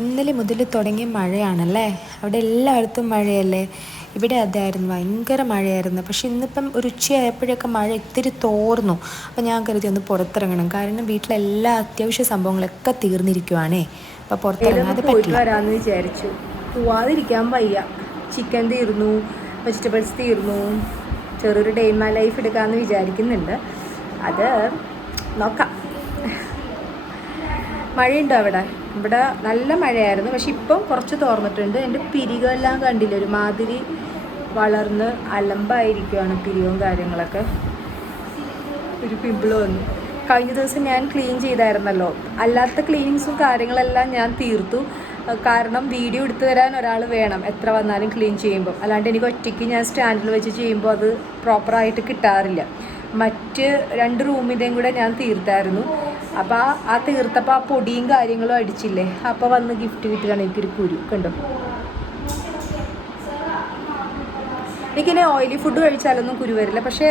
ഇന്നലെ മുതൽ തുടങ്ങിയ മഴയാണല്ലേ? അവിടെ എല്ലായിടത്തും മഴയല്ലേ? ഇവിടെ അതായിരുന്നു, ഭയങ്കര മഴയായിരുന്നു. പക്ഷെ ഇന്നിപ്പം ഒരു ഉച്ചയായപ്പോഴൊക്കെ മഴ ഇത്തിരി തോർന്നു. അപ്പോൾ ഞാൻ കരുതി ഒന്ന് പുറത്തിറങ്ങണം, കാരണം വീട്ടിലെല്ലാ അത്യാവശ്യ സംഭവങ്ങളൊക്കെ തീർന്നിരിക്കുവാണേ. അപ്പോൾ ഏലൊന്ന് പുറത്തിറങ്ങാതെ പോയിട്ട് പറ്റില്ല. വരാമെന്ന് വിചാരിച്ചു. പോവാതിരിക്കാൻ വയ്യ. ചിക്കൻ തീർന്നു, വെജിറ്റബിൾസ് തീർന്നു. ചെറിയൊരു ഡേ ഇൻ മൈ ലൈഫ് എടുക്കാമെന്ന് വിചാരിക്കുന്നുണ്ട്. അത് നോക്കാം. മഴയുണ്ടോ അവിടെ? ഇവിടെ നല്ല മഴയായിരുന്നു, പക്ഷെ ഇപ്പം കുറച്ച് തോർന്നിട്ടുണ്ട്. എൻ്റെ പിരികെല്ലാം കണ്ടില്ല, ഒരുമാതിരി വളർന്ന് അലമ്പായിരിക്കുവാണ് പിരിവും കാര്യങ്ങളൊക്കെ. ഒരു പിമ്പിൾ വന്നു. കഴിഞ്ഞ ദിവസം ഞാൻ ക്ലീൻ ചെയ്തായിരുന്നല്ലോ, അല്ലാത്ത ക്ലീനിങ്സും കാര്യങ്ങളെല്ലാം ഞാൻ തീർത്തു. കാരണം വീഡിയോ എടുത്തു തരാൻ ഒരാൾ വേണം എത്ര വന്നാലും ക്ലീൻ ചെയ്യുമ്പോൾ. അല്ലാണ്ട് എനിക്ക് ഒറ്റയ്ക്ക് ഞാൻ സ്റ്റാൻഡിൽ വെച്ച് ചെയ്യുമ്പോൾ അത് പ്രോപ്പറായിട്ട് കിട്ടാറില്ല. മറ്റ് 2 റൂമിൻ്റെയും കൂടെ ഞാൻ തീർത്തായിരുന്നു. അപ്പോൾ ആ തീർത്തപ്പോൾ ആ പൊടിയും കാര്യങ്ങളും അടിച്ചില്ലേ, അപ്പോൾ വന്ന് ഗിഫ്റ്റ് കിട്ടുകയാണ് എനിക്കൊരു കുരു. കണ്ടോ? എനിക്കിങ്ങനെ ഓയിലി ഫുഡ് കഴിച്ചാലൊന്നും കുരു വരില്ല, പക്ഷേ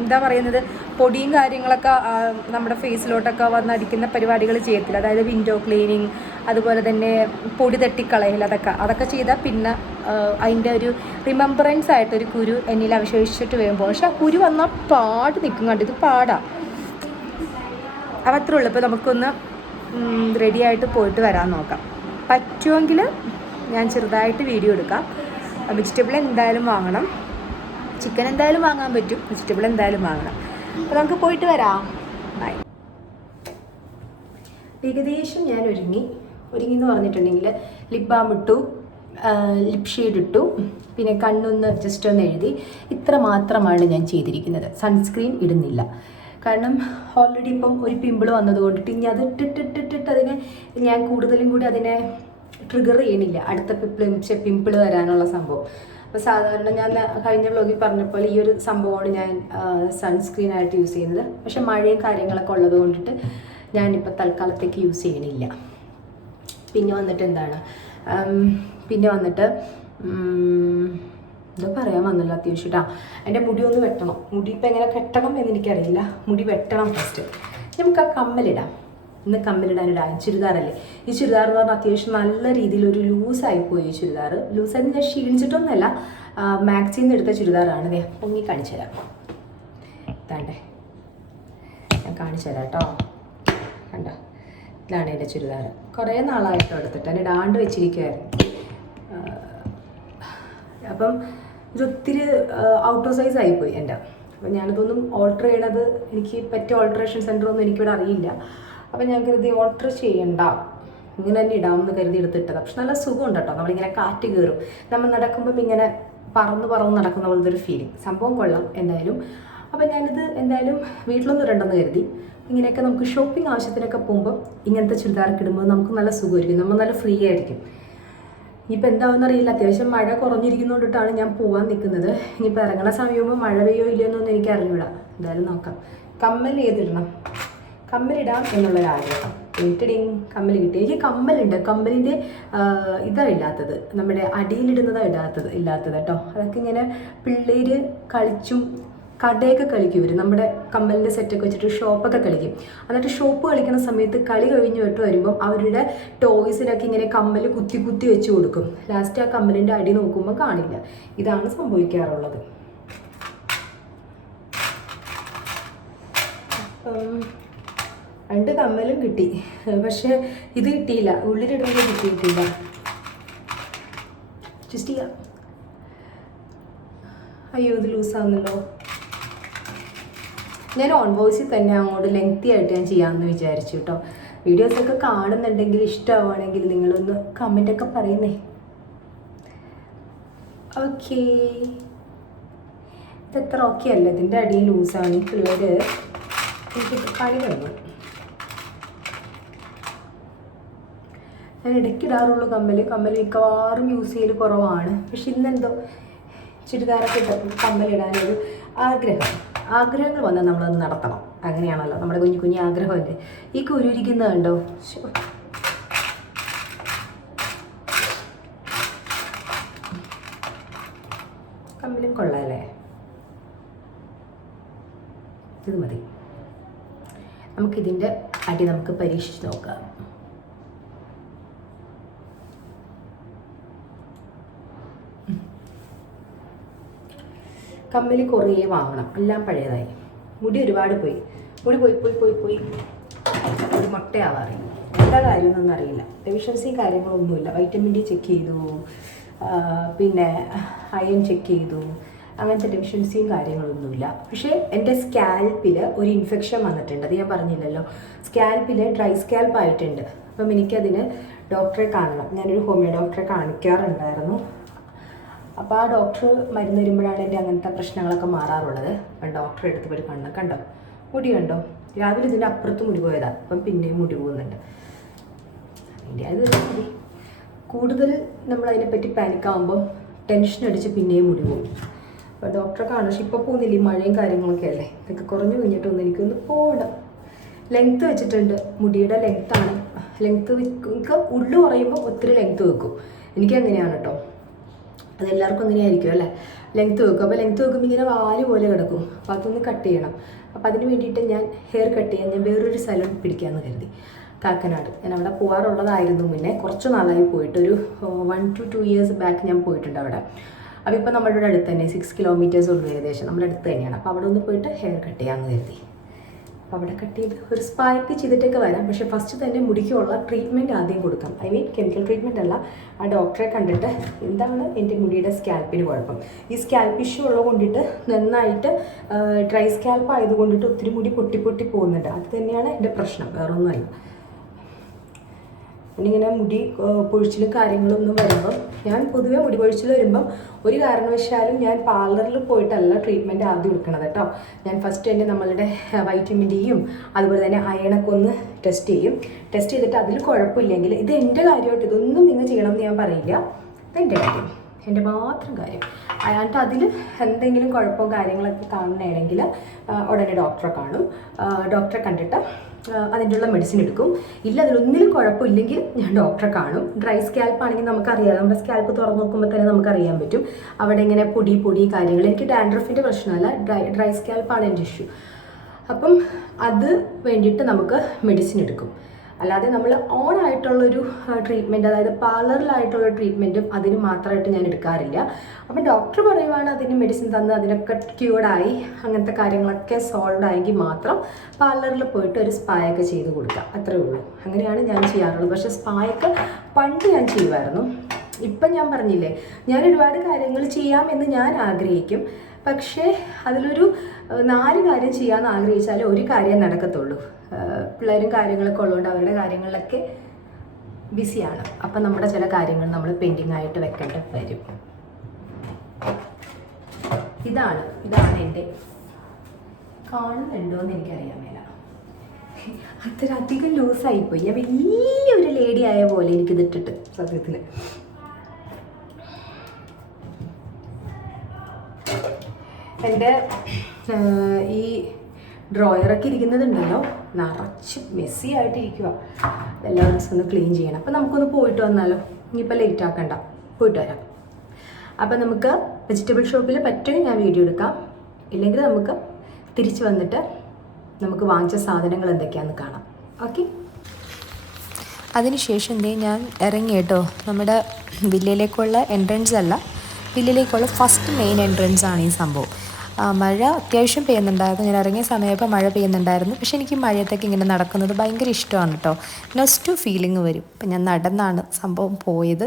എന്താ പറയുന്നത്, പൊടിയും കാര്യങ്ങളൊക്കെ നമ്മുടെ ഫേസിലോട്ടൊക്കെ വന്നടിക്കുന്ന പരിപാടികൾ ചെയ്യത്തില്ല. അതായത് വിൻഡോ ക്ലീനിങ്, അതുപോലെ തന്നെ പൊടി തട്ടിക്കളയൽ, അതൊക്കെ ചെയ്താൽ പിന്നെ അതിൻ്റെ ഒരു റിമെമ്പറൻസ് ആയിട്ടൊരു കുരു എന്നിൽ അവശേഷിച്ചിട്ട് വരുമ്പോൾ, പക്ഷെ ആ കുരു വന്നാൽ പാട് നിൽക്കും. കണ്ടു, ഇത് പാടാ. അത്രേ ഉള്ളൂ. ഇപ്പോൾ നമുക്കൊന്ന് റെഡി ആയിട്ട് പോയിട്ട് വരാൻ നോക്കാം. പറ്റുമെങ്കിൽ ഞാൻ ചെറുതായിട്ട് വീഡിയോ എടുക്കാം. വെജിറ്റബിൾ എന്തായാലും വാങ്ങണം. ചിക്കൻ എന്തായാലും വാങ്ങാൻ പറ്റും, വെജിറ്റബിൾ എന്തായാലും വാങ്ങണം. അപ്പോൾ നമുക്ക് പോയിട്ട് വരാം. ബൈ. ഏകദേശം ഞാൻ ഒരുങ്ങി എന്ന് പറഞ്ഞിട്ടുണ്ടെങ്കിൽ ലിപ് ബാം ഇട്ടു, ലിപ് ഷെയ്ഡ് ഇട്ടു, പിന്നെ കണ്ണൊന്ന് ജസ്റ്റ് ഒന്ന് എഴുതി. ഇത്ര മാത്രമാണ് ഞാൻ ചെയ്തിരിക്കുന്നത്. സൺസ്ക്രീൻ ഇടുന്നില്ല, കാരണം ഓൾറെഡി ഇപ്പം ഒരു പിമ്പിൾ വന്നതുകൊണ്ടിട്ട് ഇനി അത് ഇട്ടിട്ടിട്ടിട്ട് അതിനെ ഞാൻ കൂടുതലും കൂടി അതിനെ ട്രിഗർ ചെയ്യണില്ല, അടുത്ത പിമ്പിൾ വരാനുള്ള സംഭവം. അപ്പോൾ സാധാരണ ഞാൻ കഴിഞ്ഞ വ്ലോഗിൽ പറഞ്ഞപ്പോൾ ഈ ഒരു സംഭവമാണ് ഞാൻ സൺസ്ക്രീൻ ആയിട്ട് യൂസ് ചെയ്യുന്നത്. പക്ഷെ മഴയും കാര്യങ്ങളൊക്കെ ഉള്ളത് കൊണ്ടിട്ട് ഞാനിപ്പോൾ തൽക്കാലത്തേക്ക് യൂസ് ചെയ്യണില്ല. പിന്നെ വന്നിട്ട് എന്താണ്, പിന്നെ വന്നിട്ട് എന്താ പറയാൻ വന്നല്ലോ അത്യാവശ്യം കേട്ടോ. എൻ്റെ മുടി ഒന്ന് വെട്ടണം. മുടി ഇപ്പം എങ്ങനെ കെട്ടണം എന്നെനിക്കറിയില്ല. മുടി വെട്ടണം ഫസ്റ്റ്. നമുക്ക് ആ കമ്മലിടാം. ഇന്ന് കമ്മലിടാനിടാം. ചുരിദാറല്ലേ ഈ ചുരിദാർ എന്ന് പറഞ്ഞാൽ അത്യാവശ്യം നല്ല രീതിയിൽ ഒരു ലൂസായിപ്പോയി. ഈ ചുരിദാർ ലൂസായി ഞാൻ ക്ഷീണിച്ചിട്ടൊന്നുമല്ല, മാക്സിൽ നിന്ന് എടുത്ത ചുരിദാറാണ്. ഇതേ പൊങ്ങി കാണിച്ചു തരാം. ഇതാണ്ടേ, ഞാൻ കാണിച്ചു തരാം കേട്ടോ. കണ്ടോ, ഇതാണ് എൻ്റെ ചുരിദാർ. കുറേ നാളായിട്ടോ എടുത്തിട്ട് ഞാൻ ഇടാണ്ട് വെച്ചിരിക്കുമായിരുന്നു. അപ്പം ഇതൊത്തിരി ഔട്ട് ഓഫ് സൈസ് ആയിപ്പോയി എൻ്റെ. അപ്പം ഞാനിതൊന്നും ഓൾട്ടർ ചെയ്യണത്, എനിക്ക് പറ്റിയ ഓൾട്ടറേഷൻ സെൻ്ററൊന്നും എനിക്കിവിടെ അറിയില്ല. അപ്പം ഞാൻ കരുതി ഓൾട്ടർ ചെയ്യണ്ട, ഇങ്ങനെ തന്നെ ഇടാമെന്ന് കരുതി എടുത്തിട്ടത്. പക്ഷെ നല്ല സുഖമുണ്ട് കേട്ടോ. നമ്മളിങ്ങനെ കാറ്റ് കയറും, നമ്മൾ നടക്കുമ്പം ഇങ്ങനെ പറന്ന് നടക്കുന്ന പോലത്തെ ഒരു ഫീലിംഗ്. സംഭവം കൊള്ളാം എന്തായാലും. അപ്പം ഞാനിത് എന്തായാലും വീട്ടിലൊന്നും ഇടണ്ടെന്ന് കരുതി. ഇങ്ങനെയൊക്കെ നമുക്ക് ഷോപ്പിംഗ് ആവശ്യത്തിനൊക്കെ പോകുമ്പോൾ ഇങ്ങനത്തെ ചുരിദാറൊക്കെ ഇടുമ്പോൾ നമുക്ക് നല്ല സുഖമായിരിക്കും, നമ്മൾ നല്ല ഫ്രീ ആയിരിക്കും. ഇനിയിപ്പോൾ എന്താണെന്ന് അറിയില്ല. അത്യാവശ്യം മഴ കുറഞ്ഞിരിക്കുന്നതുകൊണ്ടിട്ടാണ് ഞാൻ പോകാൻ നിൽക്കുന്നത്. ഇനിയിപ്പോൾ ഇറങ്ങണ സമയമാകുമ്പോൾ മഴ പെയ്യോ ഇല്ലയെന്നൊന്നും എനിക്ക് അറിഞ്ഞൂടാ. എന്തായാലും നോക്കാം. കമ്മൽ ഏതിടണം, കമ്മലിടാം എന്നുള്ളൊരാഗ്രഹം. വീട്ടിടിങ് കമ്മൽ കിട്ടി. എനിക്ക് കമ്മലുണ്ട്, കമ്മലിൻ്റെ ഇതാണ് ഇല്ലാത്തത്, നമ്മുടെ അടിയിലിടുന്നതാണ് ഇല്ലാത്തത് കേട്ടോ. അതൊക്കെ ഇങ്ങനെ പിള്ളേർ കളിച്ചും കടയൊക്കെ കളിക്കും ഇവർ. നമ്മുടെ കമ്മലിൻ്റെ സെറ്റൊക്കെ വെച്ചിട്ട് ഷോപ്പൊക്കെ കളിക്കും. എന്നിട്ട് ഷോപ്പ് കളിക്കുന്ന സമയത്ത് കളി കഴിഞ്ഞ് വിട്ട് വരുമ്പം അവരുടെ ടോയ്സിലൊക്കെ ഇങ്ങനെ കമ്മൽ കുത്തി വെച്ച് കൊടുക്കും. ലാസ്റ്റ് ആ കമ്മലിൻ്റെ അടി നോക്കുമ്പോൾ കാണില്ല. ഇതാണ് സംഭവിക്കാറുള്ളത്. രണ്ട് കമ്മലും കിട്ടി, പക്ഷെ ഇത് കിട്ടിയില്ല, ഉള്ളിലിടുന്നത് കിട്ടിയിട്ടില്ല. ജസ്റ്റ് ചെയ്യാം. അയ്യോ, ഇത് ലൂസാവുന്നല്ലോ. ഞാൻ ഓൺ വോയിസിൽ തന്നെ അങ്ങോട്ട് ലെങ്തി ആയിട്ട് ഞാൻ ചെയ്യാമെന്ന് വിചാരിച്ചു കേട്ടോ. വീഡിയോസൊക്കെ കാണുന്നുണ്ടെങ്കിൽ ഇഷ്ടമാവുകയാണെങ്കിൽ നിങ്ങളൊന്ന് കമൻറ്റൊക്കെ പറയുന്നേ. ഓക്കേ, ഇതെത്ര ഓക്കെ അല്ല, ഇതിൻ്റെ അടിയിൽ ലൂസാണ്. പിള്ളേർ എനിക്ക് കളി കഴിഞ്ഞു. ഞാൻ ഇടയ്ക്കിടാറുള്ളൂ കമ്മൽ മിക്കവാറും യൂസ് ചെയ്യൽ കുറവാണ്. പക്ഷെ ഇന്നെന്തോ ചുരിദാറൊക്കെ ഇട്ടപ്പോൾ കമ്മലിടാനൊരു ആഗ്രഹങ്ങൾ വന്നാൽ നമ്മളത് നടത്തണം. അങ്ങനെയാണല്ലോ നമ്മുടെ കുഞ്ഞു ആഗ്രഹമല്ലേ. ഈ കുരുരിക്കുന്നത് കണ്ടോ, കമ്മലും കൊള്ളാമല്ലേ. ഇത് മതി. നമുക്കിതിൻ്റെ അടി നമുക്ക് പരീക്ഷിച്ച് നോക്കാം. കമ്മൽ കുറേ വാങ്ങണം, എല്ലാം പഴയതായി. മുടി ഒരുപാട് പോയി, മുടി പോയി പോയി പോയി പോയി ഒരു മുട്ടയാവാറില്ല. എന്താ കാര്യമൊന്നും അറിയില്ല. ഡെഫിഷ്യൻസി കാര്യങ്ങളൊന്നുമില്ല. വൈറ്റമിൻ ഡി ചെക്ക് ചെയ്തു, പിന്നെ അയൺ ചെക്ക് ചെയ്തു, അങ്ങനത്തെ ഡെഫിഷ്യൻസിയും കാര്യങ്ങളൊന്നുമില്ല. പക്ഷേ എൻ്റെ സ്കാൽപ്പിൽ ഒരു ഇൻഫെക്ഷൻ വന്നിട്ടുണ്ട്. അത് ഞാൻ പറഞ്ഞില്ലല്ലോ. സ്കാൽപ്പിൽ ഡ്രൈ സ്കാൽപ്പ് ആയിട്ടുണ്ട്. അപ്പം എനിക്കതിന് ഡോക്ടറെ കാണണം. ഞാനൊരു ഹോമിയോ ഡോക്ടറെ കാണിക്കാറുണ്ടായിരുന്നു. അപ്പോൾ ആ ഡോക്ടർ മരുന്ന് തരുമ്പോഴാണ് എൻ്റെ അങ്ങനത്തെ പ്രശ്നങ്ങളൊക്കെ മാറാറുള്ളത്. അപ്പം ഡോക്ടറെ എടുത്ത് പോയി കണ്ടോ, മുടി കണ്ടോ? രാവിലെ ഇതിൻ്റെ അപ്പുറത്ത് മുടി പോയതാണ്, അപ്പം പിന്നെയും മുടി പോകുന്നുണ്ട്. അതിൻ്റെ അത് കൂടുതൽ നമ്മളതിനെപ്പറ്റി പാനിക്കാവുമ്പോൾ ടെൻഷൻ അടിച്ച് പിന്നെയും മുടി പോകും. അപ്പോൾ ഡോക്ടറെ കാണും. പക്ഷെ ഇപ്പോൾ പോകുന്നില്ല, ഈ മഴയും കാര്യങ്ങളൊക്കെ അല്ലേ. ഇതൊക്കെ കുറഞ്ഞു കഴിഞ്ഞിട്ടൊന്നും എനിക്കൊന്ന് പോകണം. ലെങ്ത്ത് വെച്ചിട്ടുണ്ട്, മുടിയുടെ ലെങ്ത്താണ്. ലെങ്ത്ത് എനിക്ക് ഉള്ളു കുറയുമ്പോൾ ഒത്തിരി ലെങ്ത്ത് വെക്കും. എനിക്കങ്ങനെയാണ് കേട്ടോ. അതെല്ലാവർക്കും അങ്ങനെയായിരിക്കും അല്ലേ. ലെങ്ത്ത് വെക്കും. അപ്പോൾ ലെങ്ത്ത് വെക്കുമ്പോൾ ഇങ്ങനെ വാല് പോലെ കിടക്കും. അപ്പോൾ അതൊന്ന് കട്ട് ചെയ്യണം. അപ്പോൾ അതിന് വേണ്ടിയിട്ട് ഞാൻ ഹെയർ കട്ട് ചെയ്യാൻ ഞാൻ വേറൊരു സലൂൺ പിടിക്കാമെന്ന് കരുതി, കാക്കനാട്. ഞാൻ അവിടെ പോകാറുള്ളതായിരുന്നു മുന്നേ. കുറച്ച് നാളായി പോയിട്ട്, ഒരു 1 to 2 years ബാക്ക് ഞാൻ പോയിട്ടുണ്ട് അവിടെ. അപ്പോൾ ഇപ്പോൾ നമ്മുടെ ഇവിടെ അടുത്ത് തന്നെ 6 kilometers ഉള്ളൂ ഏകദേശം, നമ്മുടെ അടുത്ത് തന്നെയാണ്. അപ്പോൾ അവിടെ ഒന്ന് പോയിട്ട് ഹെയർ കട്ട് ചെയ്യാമെന്ന് കരുതി. അപ്പോൾ അവിടെ കട്ട് ചെയ്ത് ഒരു സ്പായ്ക്ക് ചെയ്തിട്ടൊക്കെ വരാം. പക്ഷേ ഫസ്റ്റ് തന്നെ മുടിക്കുള്ള ട്രീറ്റ്മെൻറ്റ് ആദ്യം കൊടുക്കാം. ഐ മീൻ കെമിക്കൽ ട്രീറ്റ്മെൻറ്റ് അല്ല. ആ ഡോക്ടറെ കണ്ടിട്ട് എന്താണ് എൻ്റെ മുടിയുടെ സ്കാൽപ്പിന് കുഴപ്പം, ഈ സ്കാൽപ്പ് ഇഷ്യൂ ഉള്ളത് കൊണ്ടിട്ട് നന്നായിട്ട് ഡ്രൈ സ്കാൽപ്പ് ആയതുകൊണ്ടിട്ട് ഒത്തിരി മുടി പൊട്ടി പൊട്ടി പോകുന്നുണ്ട്. അത് തന്നെയാണ് എൻ്റെ പ്രശ്നം, വേറൊന്നുമല്ല. പിന്നിങ്ങനെ മുടി പൊഴിച്ചിലും കാര്യങ്ങളൊന്നും വരുമ്പോൾ, ഞാൻ പൊതുവേ മുടി പൊഴിച്ചിൽ വരുമ്പം ഒരു കാരണവശാലും ഞാൻ പാർലറിൽ പോയിട്ടല്ല ട്രീറ്റ്മെൻറ്റ് ആദ്യം എടുക്കണത് കേട്ടോ. ഞാൻ ഫസ്റ്റ് തന്നെ നമ്മളുടെ വൈറ്റമിൻ ഡിയും അതുപോലെ തന്നെ അയണൊക്കെ ഒന്ന് ടെസ്റ്റ് ചെയ്യും. ടെസ്റ്റ് ചെയ്തിട്ട് അതിൽ കുഴപ്പമില്ലെങ്കിൽ, ഇത് എൻ്റെ കാര്യമായിട്ട് ഇതൊന്നും നിങ്ങൾ ചെയ്യണമെന്ന് ഞാൻ പറയില്ല, ഇതെൻ്റെ കാര്യം, എൻ്റെ മാത്രം കാര്യം. എന്നിട്ട് അതിൽ എന്തെങ്കിലും കുഴപ്പവും കാര്യങ്ങളൊക്കെ കാണണമെങ്കിൽ ഉടനെ ഡോക്ടറെ കാണും. ഡോക്ടറെ കണ്ടിട്ട് അതിൻ്റെ ഉള്ള മെഡിസിൻ എടുക്കും. ഇല്ല അതിലൊന്നിലും കുഴപ്പമില്ലെങ്കിൽ ഞാൻ ഡോക്ടറെ കാണും. ഡ്രൈ സ്കാൽപ്പ് ആണെങ്കിൽ നമുക്കറിയാം, നമ്മുടെ സ്കാൽപ്പ് തുറന്ന് നോക്കുമ്പോൾ തന്നെ നമുക്കറിയാൻ പറ്റും അവിടെ ഇങ്ങനെ പൊടി കാര്യങ്ങൾ. എനിക്ക് ഡാൻഡ്രഫിൻ്റെ പ്രശ്നമല്ല, ഡ്രൈ സ്കാൽപ്പാണ് എൻ്റെ ഇഷ്യൂ. അപ്പം അത് വേണ്ടിയിട്ട് നമുക്ക് മെഡിസിൻ എടുക്കും. അല്ലാതെ നമ്മൾ ഓണായിട്ടുള്ളൊരു ട്രീറ്റ്മെൻറ്റ്, അതായത് പാർലറിലായിട്ടുള്ള ട്രീറ്റ്മെൻറ്റും അതിന് മാത്രമായിട്ട് ഞാൻ എടുക്കാറില്ല. അപ്പം ഡോക്ടർ പറയുവാണ് അതിന് മെഡിസിൻ തന്ന് അതിനൊക്കെ ക്യൂർഡായി അങ്ങനത്തെ കാര്യങ്ങളൊക്കെ സോൾവ് ആയെങ്കിൽ മാത്രം പാർലറിൽ പോയിട്ട് ഒരു സ്പായൊക്കെ ചെയ്ത് കൊടുക്കാം, അത്രേ ഉള്ളൂ. അങ്ങനെയാണ് ഞാൻ ചെയ്യാറുള്ളത്. പക്ഷേ സ്പായൊക്കെ പണ്ട് ഞാൻ ചെയ്യുമായിരുന്നു. ഇപ്പം ഞാൻ പറഞ്ഞില്ലേ, ഞാൻ ഒരുപാട് കാര്യങ്ങൾ ചെയ്യാമെന്ന് ഞാൻ ആഗ്രഹിക്കും. പക്ഷേ അതിലൊരു 4 കാര്യം ചെയ്യാമെന്ന് ആഗ്രഹിച്ചാൽ ഒരു കാര്യം നടക്കത്തുള്ളൂ. പിള്ളേരും കാര്യങ്ങളൊക്കെ ഉള്ളതുകൊണ്ട് അവരുടെ കാര്യങ്ങളിലൊക്കെ ബിസിയാണ്. അപ്പം നമ്മുടെ ചില കാര്യങ്ങൾ നമ്മൾ പെൻഡിങ് ആയിട്ട് വെക്കേണ്ടി വരും. ഇതാണ് എൻ്റെ, കാണുന്നുണ്ടോ എന്ന് എനിക്കറിയാൻ മേല, അത്രയധികം ലൂസായിപ്പോയി. ഞാൻ വലിയൊരു ലേഡി ആയ പോലെ എനിക്കിതിട്ടിട്ട് സത്യത്തിൽ. എൻ്റെ ഈ ഡ്രോയറൊക്കെ ഇരിക്കുന്നതുണ്ടല്ലോ, നിറച്ച് മെസ്സി ആയിട്ടിരിക്കുക. എല്ലാ ദിവസവും ഒന്ന് ക്ലീൻ ചെയ്യണം. അപ്പം നമുക്കൊന്ന് പോയിട്ട് വന്നാലോ? ഇനിയിപ്പോൾ ലേറ്റ് ആക്കണ്ട, പോയിട്ട് വരാം. അപ്പം നമുക്ക് വെജിറ്റബിൾ ഷോപ്പിൽ പറ്റുമെങ്കിൽ ഞാൻ വീഡിയോ എടുക്കാം, ഇല്ലെങ്കിൽ നമുക്ക് തിരിച്ച് വന്നിട്ട് നമുക്ക് വാങ്ങിച്ച സാധനങ്ങൾ എന്തൊക്കെയാണെന്ന് കാണാം. ഓക്കെ. അതിനുശേഷം ഞാൻ ഇറങ്ങി കേട്ടോ. നമ്മുടെ വില്ലയിലേക്കുള്ള എൻട്രൻസ് അല്ല, വില്ലയിലേക്കുള്ള ഫസ്റ്റ് മെയിൻ എൻട്രൻസ് ആണ് ഈ സംഭവം. മഴ അത്യാവശ്യം പെയ്യുന്നുണ്ടായിരുന്നു. ഞാൻ ഇറങ്ങിയ സമയപ്പോൾ മഴ പെയ്യുന്നുണ്ടായിരുന്നു. പക്ഷേ എനിക്ക് മഴയത്തൊക്കെ ഇങ്ങനെ നടക്കുന്നത് ഭയങ്കര ഇഷ്ടമാണ് കേട്ടോ. നെസ്റ്റ് ഫീലിംഗ് വരും. അപ്പം ഞാൻ നടന്നാണ് സംഭവം പോയത്.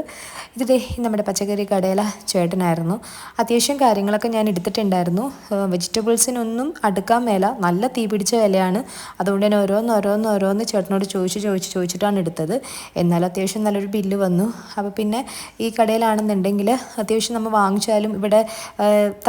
ഇത് നമ്മുടെ പച്ചക്കറി കടയിലെ ചേട്ടനായിരുന്നു. അത്യാവശ്യം കാര്യങ്ങളൊക്കെ ഞാൻ എടുത്തിട്ടുണ്ടായിരുന്നു. വെജിറ്റബിൾസിനൊന്നും അടുക്കാൻ മേല, നല്ല തീ പിടിച്ച വിലയാണ്. അതുകൊണ്ട് തന്നെ ഓരോന്ന് ചേട്ടനോട് ചോദിച്ചിട്ടാണ് എടുത്തത്. എന്നാലും അത്യാവശ്യം നല്ലൊരു ബില്ല് വന്നു. അപ്പോൾ പിന്നെ ഈ കടയിലാണെന്നുണ്ടെങ്കിൽ അത്യാവശ്യം നമ്മൾ വാങ്ങിച്ചാലും ഇവിടെ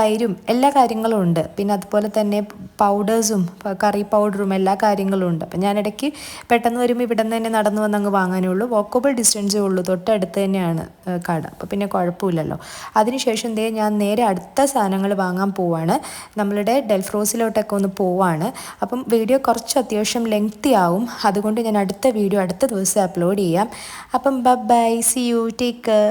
തൈരും എല്ലാ കാര്യങ്ങളും ഉണ്ട്. പിന്നെ അതുപോലെ തന്നെ പൗഡേഴ്സും കറി പൗഡറും എല്ലാ കാര്യങ്ങളും ഉണ്ട്. അപ്പം ഞാൻ ഇടയ്ക്ക് പെട്ടെന്ന് വരുമ്പോൾ ഇവിടെ നിന്ന് തന്നെ നടന്നു വന്ന് അങ്ങ് വാങ്ങാനേ ഉള്ളൂ. വോക്കബിൾ ഡിസ്റ്റൻസേ ഉള്ളൂ, തൊട്ടടുത്ത് തന്നെയാണ് കട. അപ്പോൾ പിന്നെ കുഴപ്പമില്ലല്ലോ. അതിനുശേഷം ഞാൻ നേരെ അടുത്ത സാധനങ്ങൾ വാങ്ങാൻ പോവാണ്. നമ്മളുടെ ഡെൽഫ്രോസിലോട്ടൊക്കെ ഒന്ന് പോവാണ്. അപ്പം വീഡിയോ കുറച്ച് അത്യാവശ്യം ലെങ്തി ആവും. അതുകൊണ്ട് ഞാൻ അടുത്ത വീഡിയോ അടുത്ത ദിവസം അപ്ലോഡ് ചെയ്യാം. അപ്പം bye, see you, take care.